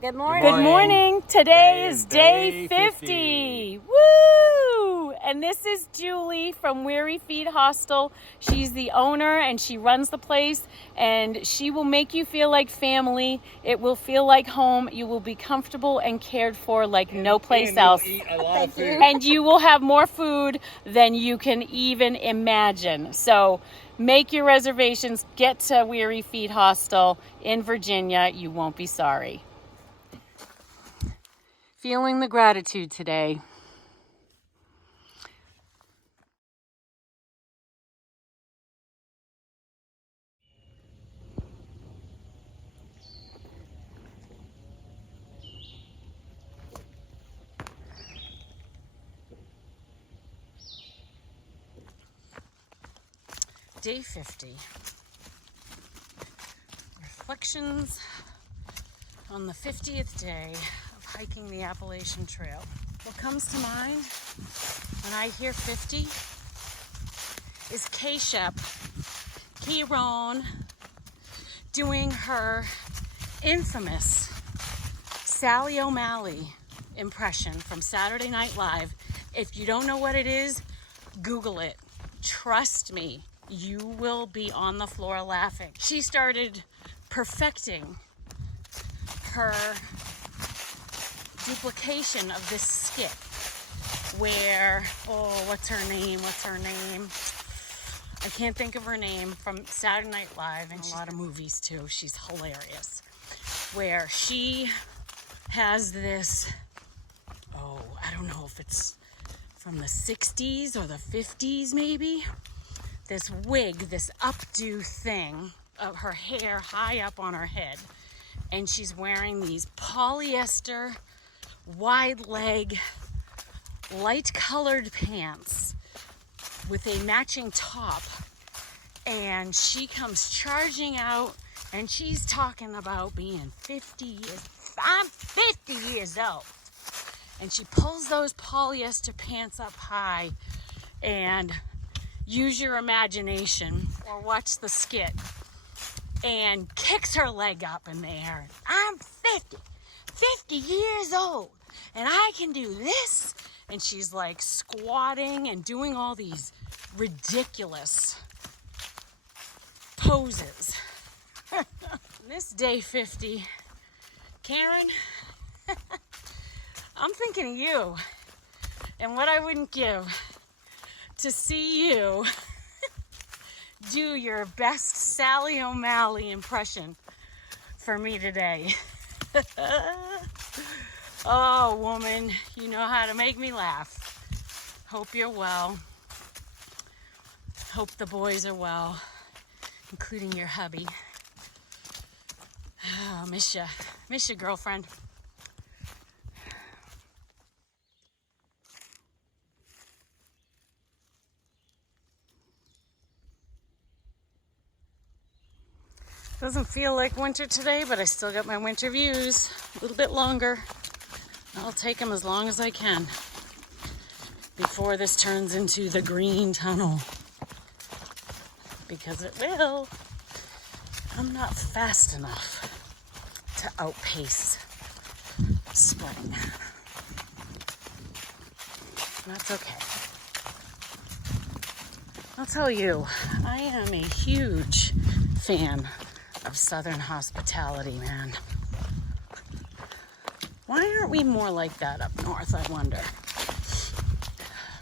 Good morning. Good morning. Today is day 50. Woo! And this is Julie from Weary Feet Hostel. She's the owner and she runs the place, and she will make you feel like family. It will feel like home. You will be comfortable and cared for like no place else. Thank you. And you will have more food than you can even imagine. So make your reservations. Get to Weary Feet Hostel in Virginia. You won't be sorry. Feeling the gratitude today. Day 50. Reflections on the 50th day of hiking the Appalachian Trail. What comes to mind when I hear 50 is K-Shep, Kieron, doing her infamous Sally O'Malley impression from Saturday Night Live. If you don't know what it is, Google it. Trust me, you will be on the floor laughing. She started perfecting her duplication of this skit where, what's her name? I can't think of her name, from Saturday Night Live and a lot of movies too. She's hilarious. Where she has this, I don't know if it's from the 60s or the 50s maybe, this wig, this updo thing of her hair high up on her head. And she's wearing these polyester, wide leg, light colored pants with a matching top. And she comes charging out and she's talking about being 50 years. I'm 50 years old. And she pulls those polyester pants up high, and use your imagination or watch the skit, and kicks her leg up in the air. I'm 50 years old, and I can do this. And she's like squatting and doing all these ridiculous poses. This day 50, Karen, I'm thinking of you and what I wouldn't give to see you do your best Sally O'Malley impression for me today. Oh, woman, you know how to make me laugh. Hope you're well. Hope the boys are well, including your hubby. Oh, miss ya, girlfriend. Doesn't feel like winter today, but I still got my winter views. A little bit longer. I'll take them as long as I can before this turns into the green tunnel. Because it will. I'm not fast enough to outpace spring. That's okay. I'll tell you, I am a huge fan of Southern hospitality, man. Why aren't we more like that up north, I wonder?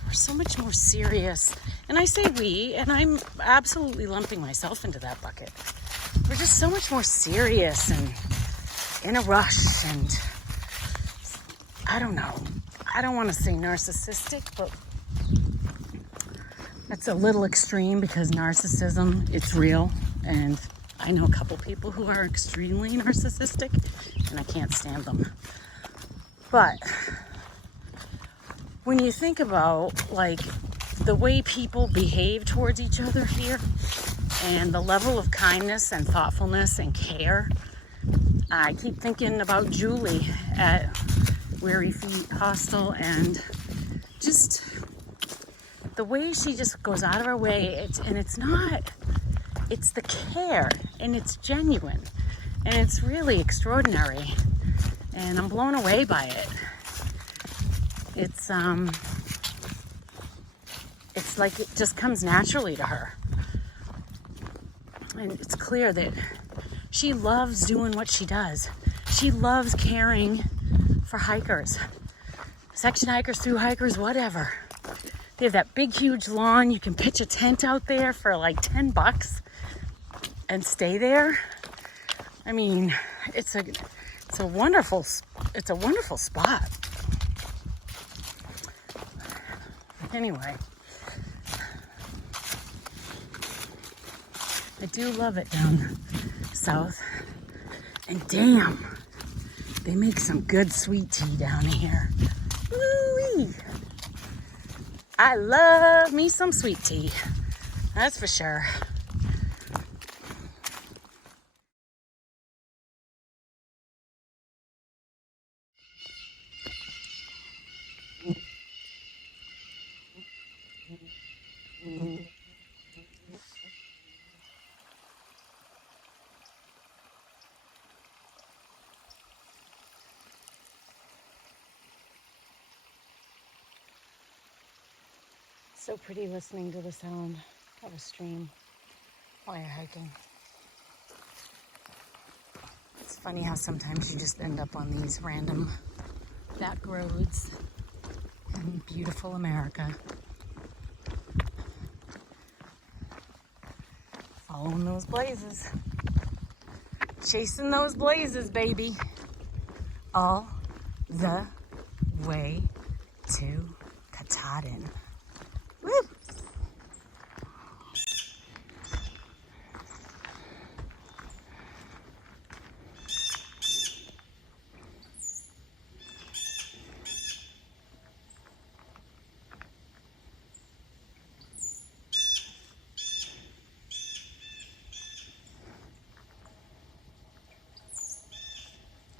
We're so much more serious. And I say we, and I'm absolutely lumping myself into that bucket. We're just so much more serious and in a rush, and I don't know. I don't want to say narcissistic, but that's a little extreme because narcissism, it's real. And I know a couple people who are extremely narcissistic, and I can't stand them. But when you think about like the way people behave towards each other here, and the level of kindness and thoughtfulness and care, I keep thinking about Julie at Weary Feet Hostel, and just the way she just goes out of her way. It's the care, and it's genuine, and it's really extraordinary. And I'm blown away by it. It's like it just comes naturally to her. And it's clear that she loves doing what she does. She loves caring for hikers, section hikers, through hikers, whatever. They have that big, huge lawn. You can pitch a tent out there for like $10 and stay there. I mean, it's a wonderful spot. Anyway, I do love it down south. And damn, they make some good sweet tea down here. Woo-wee. I love me some sweet tea. That's for sure. So pretty listening to the sound of a stream while you're hiking. It's funny how sometimes you just end up on these random back roads in beautiful America. Following those blazes. Chasing those blazes, baby. All the way to Katahdin. Woo!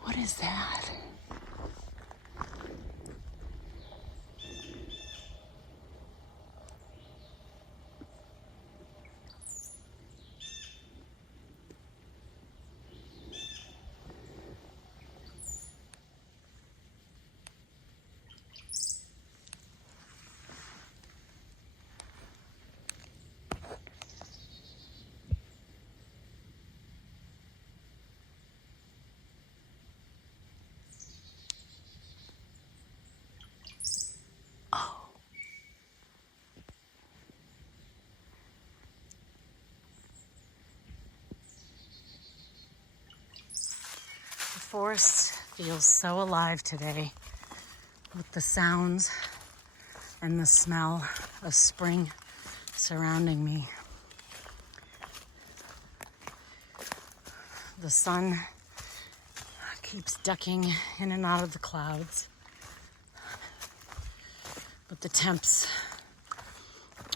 What is that? The forest feels so alive today with the sounds and the smell of spring surrounding me. The sun keeps ducking in and out of the clouds, but the temps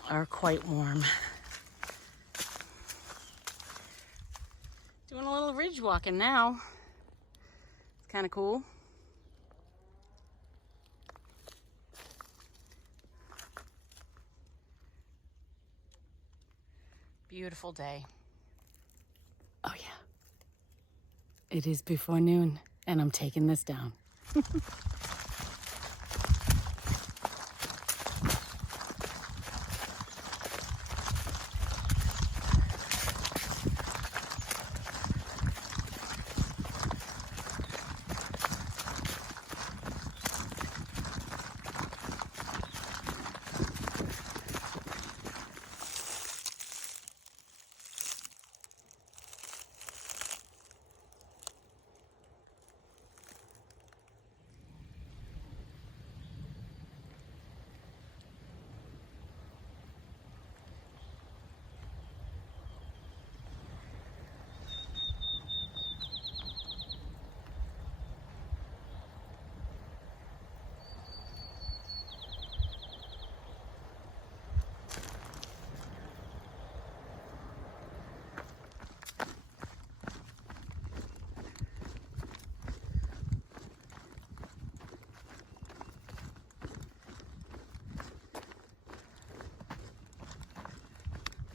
are quite warm. Doing a little ridge walking now. It's kind of cool. Beautiful day. Oh yeah. It is before noon and I'm taking this down.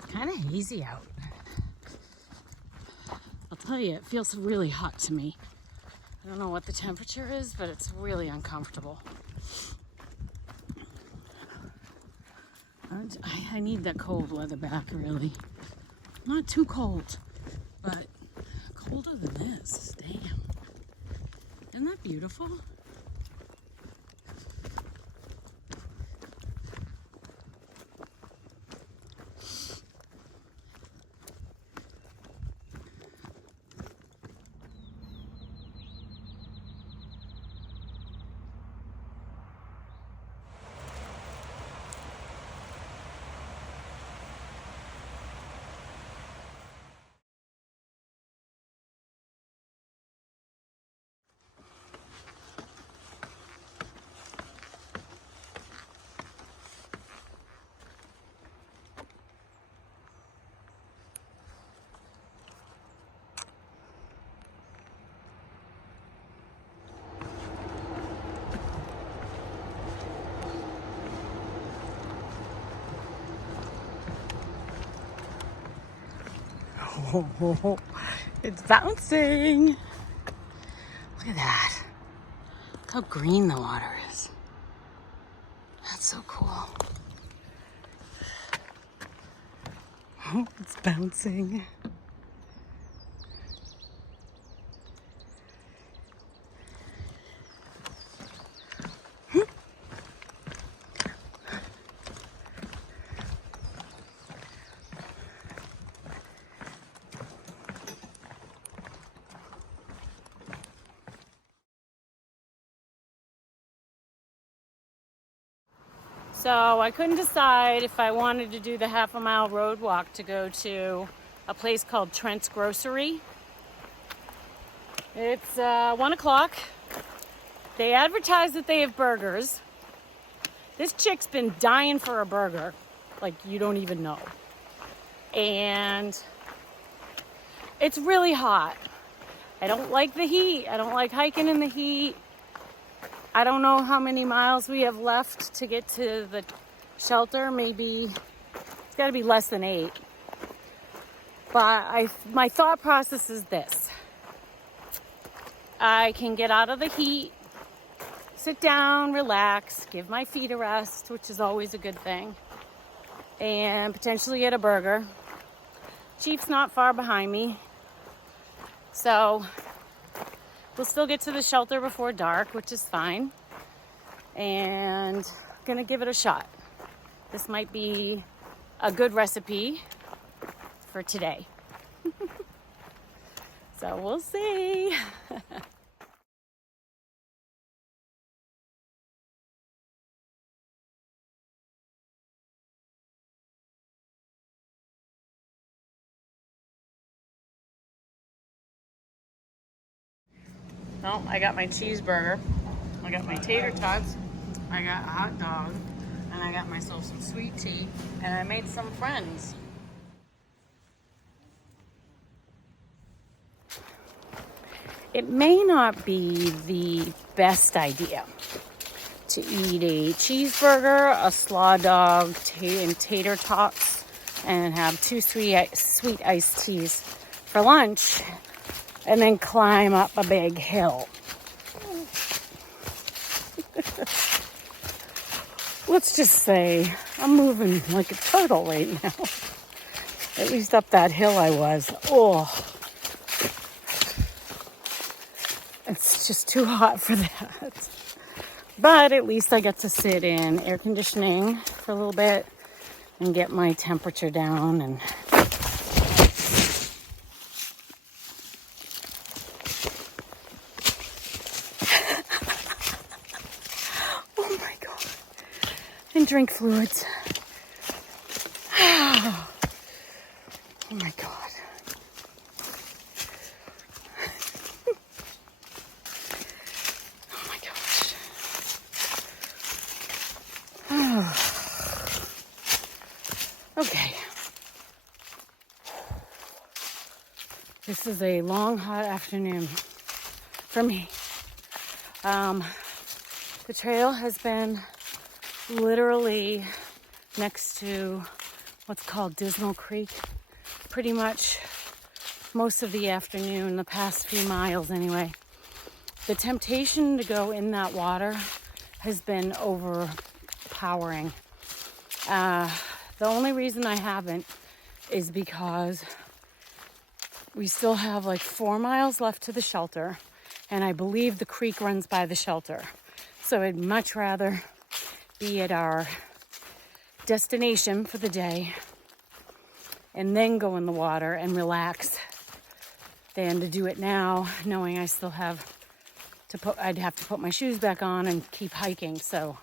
Kind of hazy out. I'll tell you, it feels really hot to me. I don't know what the temperature is, but it's really uncomfortable. I need that cold weather back, really. Not too cold, but colder than this. Damn. Isn't that beautiful? Oh, it's bouncing. Look at that. Look how green the water is. That's so cool. Oh, it's bouncing. So I couldn't decide if I wanted to do the half-a-mile road walk to go to a place called Trent's Grocery. It's 1 o'clock. They advertise that they have burgers. This chick's been dying for a burger, like you don't even know. And it's really hot. I don't like the heat. I don't like hiking in the heat. I don't know how many miles we have left to get to the shelter. Maybe it's got to be less than 8. But my thought process is this. I can get out of the heat, sit down, relax, give my feet a rest, which is always a good thing, and potentially get a burger. Chief's not far behind me, so we'll still get to the shelter before dark, which is fine, and gonna give it a shot. This might be a good recipe for today. So we'll see. No, I got my cheeseburger, I got my tater tots, I got a hot dog, and I got myself some sweet tea, and I made some friends. It may not be the best idea to eat a cheeseburger, a slaw dog, and tater tots, and have 2 sweet iced teas for lunch, and then climb up a big hill. Let's just say I'm moving like a turtle right now. At least up that hill I was. Oh, it's just too hot for that. But at least I get to sit in air conditioning for a little bit and get my temperature down. And oh my God. And drink fluids. Oh my God. Okay. This is a long, hot afternoon for me. The trail has been literally next to what's called Dismal Creek pretty much most of the afternoon, the past few miles anyway. The temptation to go in that water has been overpowering. The only reason I haven't is because we still have like 4 miles left to the shelter, and I believe the creek runs by the shelter. So I'd much rather be at our destination for the day and then go in the water and relax than to do it now, knowing I still have I'd have to put my shoes back on and keep hiking. So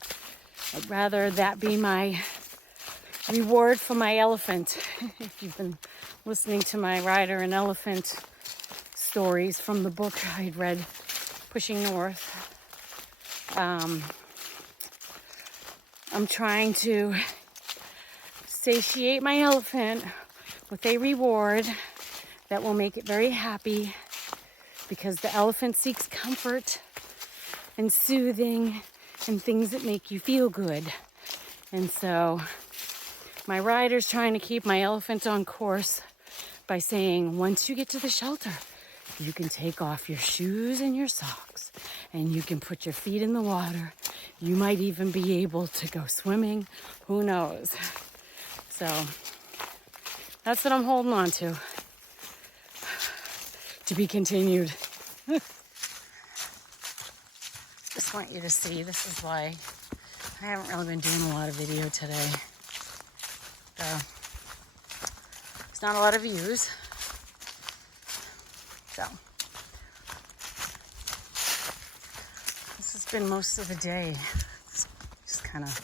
I'd rather that be my reward for my elephant. If you've been listening to my rider and elephant stories from the book I'd read, Pushing North, I'm trying to satiate my elephant with a reward that will make it very happy, because the elephant seeks comfort and soothing and things that make you feel good. And so my rider's trying to keep my elephant on course by saying, once you get to the shelter, you can take off your shoes and your socks and you can put your feet in the water. You might even be able to go swimming. Who knows? So that's what I'm holding on to. To be continued. Just want you to see, this is why I haven't really been doing a lot of video today. There's not a lot of views. So this has been most of the day. Just kind of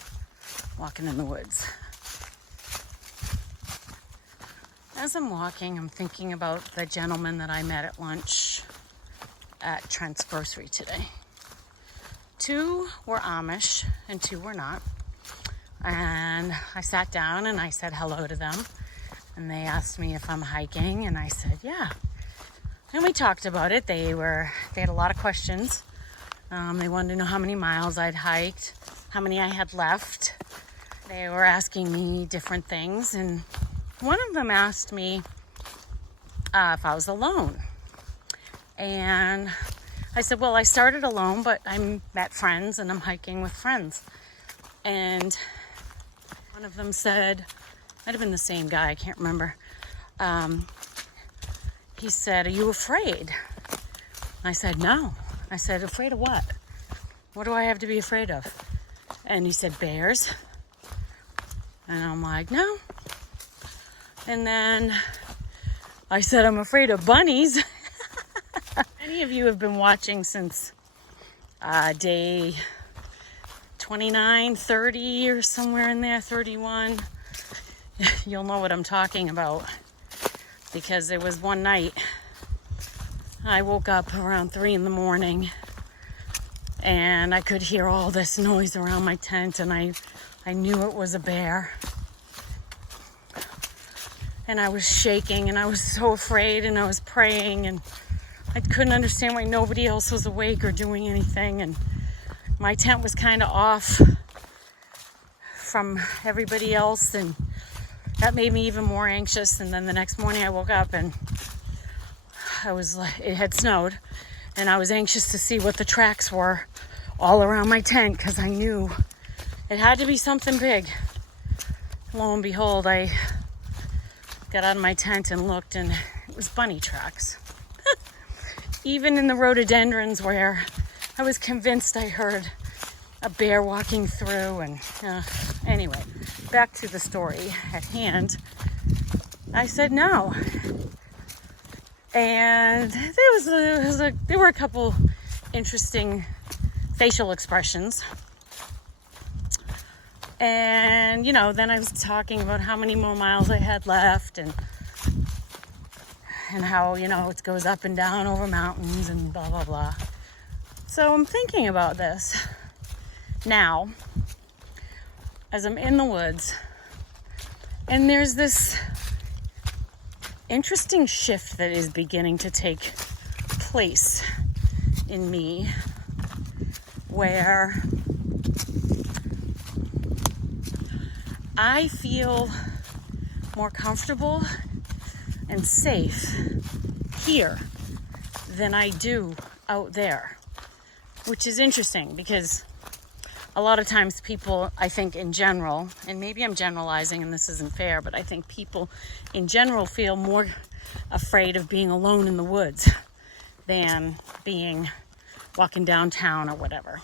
walking in the woods. As I'm walking, I'm thinking about the gentleman that I met at lunch at Trent's Grocery today. 2 were Amish and 2 were not. And I sat down and I said hello to them. And they asked me if I'm hiking, and I said, yeah. And we talked about it. They had a lot of questions. They wanted to know how many miles I'd hiked, how many I had left. They were asking me different things, and one of them asked me if I was alone. And I said, well, I started alone, but I met friends and I'm hiking with friends. And one of them said, might have been the same guy, I can't remember. He said, are you afraid? I said, no. I said, afraid of what? What do I have to be afraid of? And he said, bears. And I'm like, no. And then I said, I'm afraid of bunnies. Many of you have been watching since day 29, 30 or somewhere in there, 31. You'll know what I'm talking about, because there was one night I woke up around 3 in the morning and I could hear all this noise around my tent, and I knew it was a bear. And I was shaking and I was so afraid, and I was praying, and I couldn't understand why nobody else was awake or doing anything. And my tent was kind of off from everybody else, and that made me even more anxious. And then the next morning I woke up and it had snowed, and I was anxious to see what the tracks were all around my tent, because I knew it had to be something big. Lo and behold, I got out of my tent and looked, and it was bunny tracks. Even in the rhododendrons, where I was convinced I heard a bear walking through. And anyway, back to the story at hand. I said no. And there were a couple interesting facial expressions. And, then I was talking about how many more miles I had left, and how, it goes up and down over mountains and blah, blah, blah. So I'm thinking about this now as I'm in the woods, and there's this interesting shift that is beginning to take place in me, where I feel more comfortable and safe here than I do out there. which is interesting because a lot of times people, I think in general, and maybe I'm generalizing and this isn't fair, but I think people in general feel more afraid of being alone in the woods than walking downtown or whatever.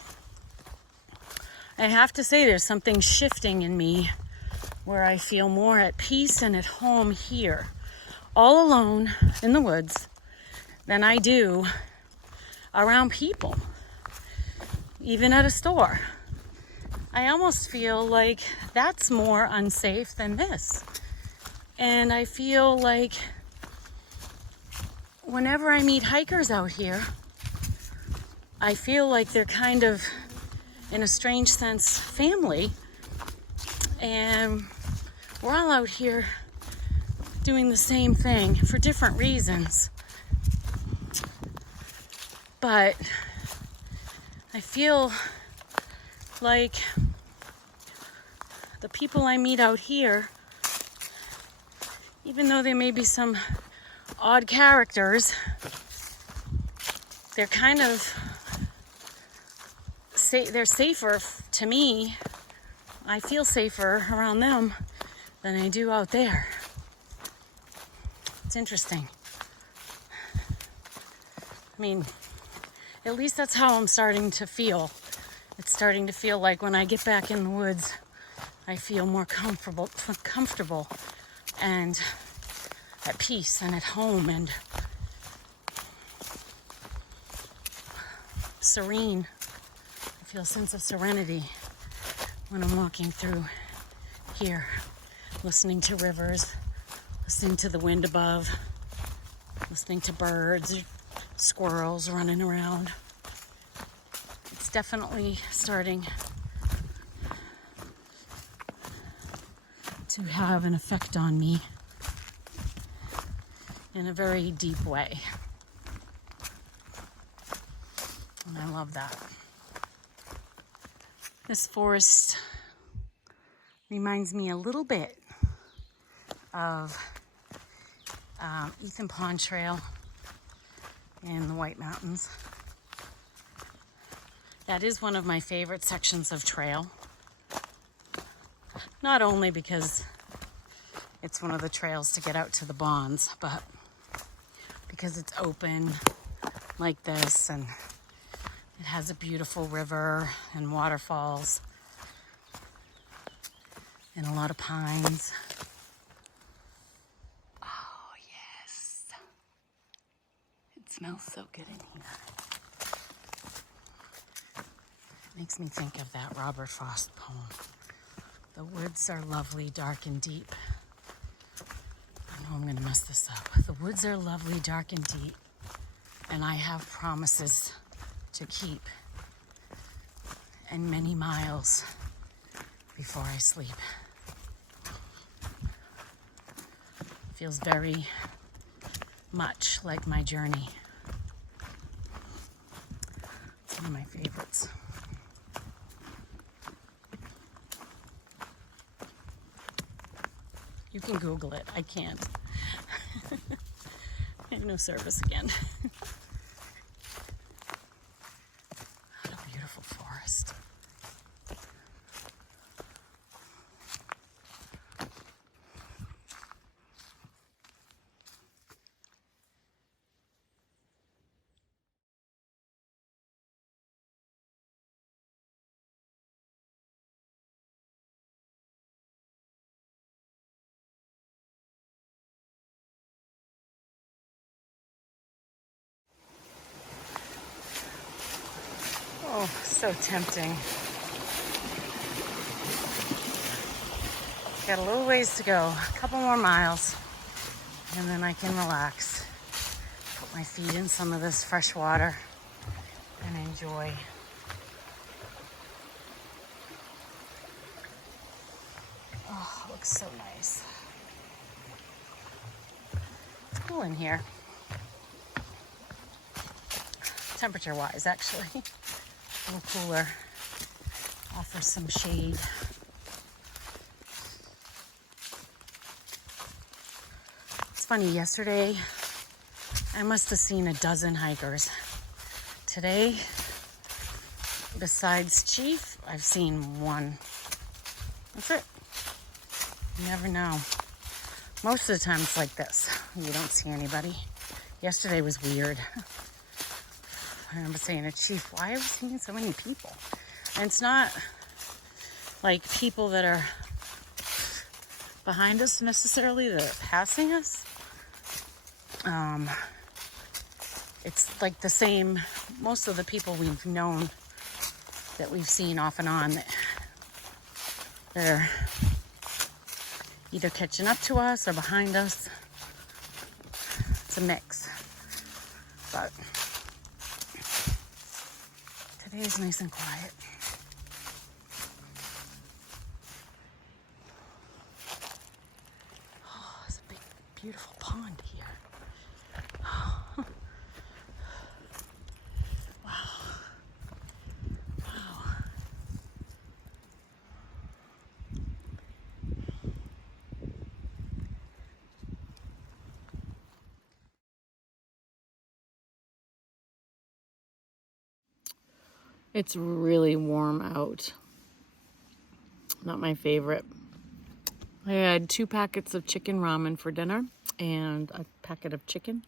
I have to say there's something shifting in me where I feel more at peace and at home here, all alone in the woods, than I do around people, even at a store. I almost feel like that's more unsafe than this. And I feel like whenever I meet hikers out here, I feel like they're kind of, in a strange sense, family. And we're all out here doing the same thing for different reasons. But I feel like the people I meet out here, even though there may be some odd characters, they're kind of they're safer to me. I feel safer around them than I do out there. It's interesting. I mean, at least that's how I'm starting to feel. It's starting to feel like when I get back in the woods, I feel more comfortable and at peace and at home and serene. I feel a sense of serenity when I'm walking through here, listening to rivers, listening to the wind above, listening to birds, squirrels running around. It's definitely starting to have an effect on me in a very deep way. And I love that. This forest reminds me a little bit of Ethan Pond Trail in the White Mountains. That is one of my favorite sections of trail. Not only because it's one of the trails to get out to the Bonds, but because it's open like this and it has a beautiful river and waterfalls and a lot of pines. Oh, yes. It smells so good in here. It makes me think of that Robert Frost poem. The woods are lovely, dark and deep. I know I'm going to mess this up. The woods are lovely, dark and deep, and I have promises to keep, and many miles before I sleep. Feels very much like my journey. It's one of my favorites. You can Google it. I can't. I have no service again. What a beautiful forest. Oh, so tempting. Got a little ways to go, a couple more miles, and then I can relax. Put my feet in some of this fresh water and enjoy. Oh, it looks so nice. It's cool in here. Temperature-wise, actually. A little cooler. Offers some shade. It's funny, yesterday I must have seen a dozen hikers. Today besides Chief, I've seen one. That's it. You never know. Most of the time it's like this. You don't see anybody. Yesterday was weird. I remember saying to Chief, why are we seeing so many people? And it's not like people that are behind us necessarily, that are passing us. It's like the same, most of the people we've known that we've seen off and on, they're either catching up to us or behind us. It's a mix. But today's nice and quiet. Oh, it's a big, beautiful pond here. It's really warm out. Not my favorite. I had 2 packets of chicken ramen for dinner and a packet of chicken.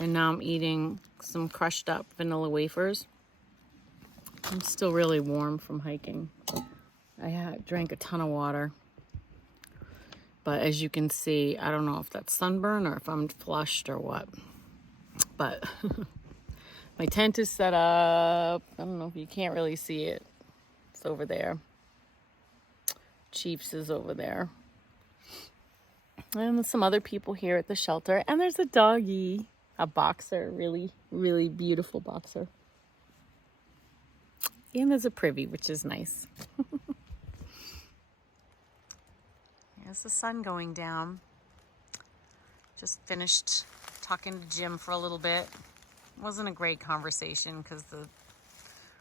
And now I'm eating some crushed up vanilla wafers. I'm still really warm from hiking. I drank a ton of water. But as you can see, I don't know if that's sunburn or if I'm flushed or what. But my tent is set up. I don't know if you can't really see it. It's over there. Chief's is over there. And there's some other people here at the shelter. And there's a doggy, a boxer, really, really beautiful boxer. And there's a privy, which is nice. There's the sun going down. Just finished talking to Jim for a little bit. It wasn't a great conversation because the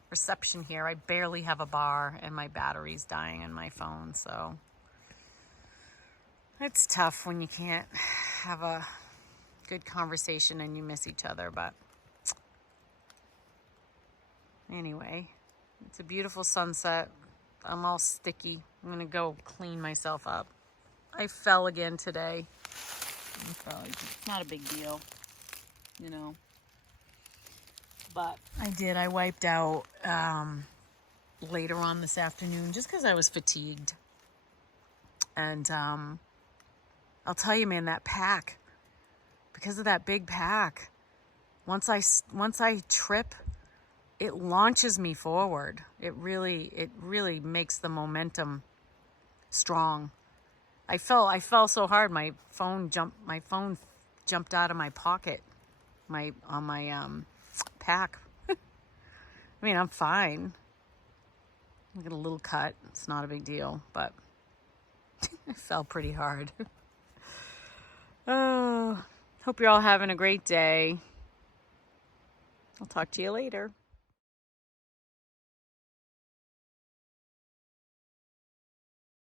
reception here, I barely have a bar and my battery's dying on my phone, so it's tough when you can't have a good conversation and you miss each other. But anyway, it's a beautiful sunset. I'm all sticky. I'm gonna go clean myself up. I fell again today. It's not a big deal, you know. But I did. I wiped out later on this afternoon just because I was fatigued. And I'll tell you, man, that pack, because of that big pack, once I trip, it launches me forward. It really makes the momentum strong. I fell so hard, my phone jumped out of my pocket, on my pack. I mean, I'm fine. I got a little cut. It's not a big deal, but I fell pretty hard. Oh, hope you're all having a great day. I'll talk to you later.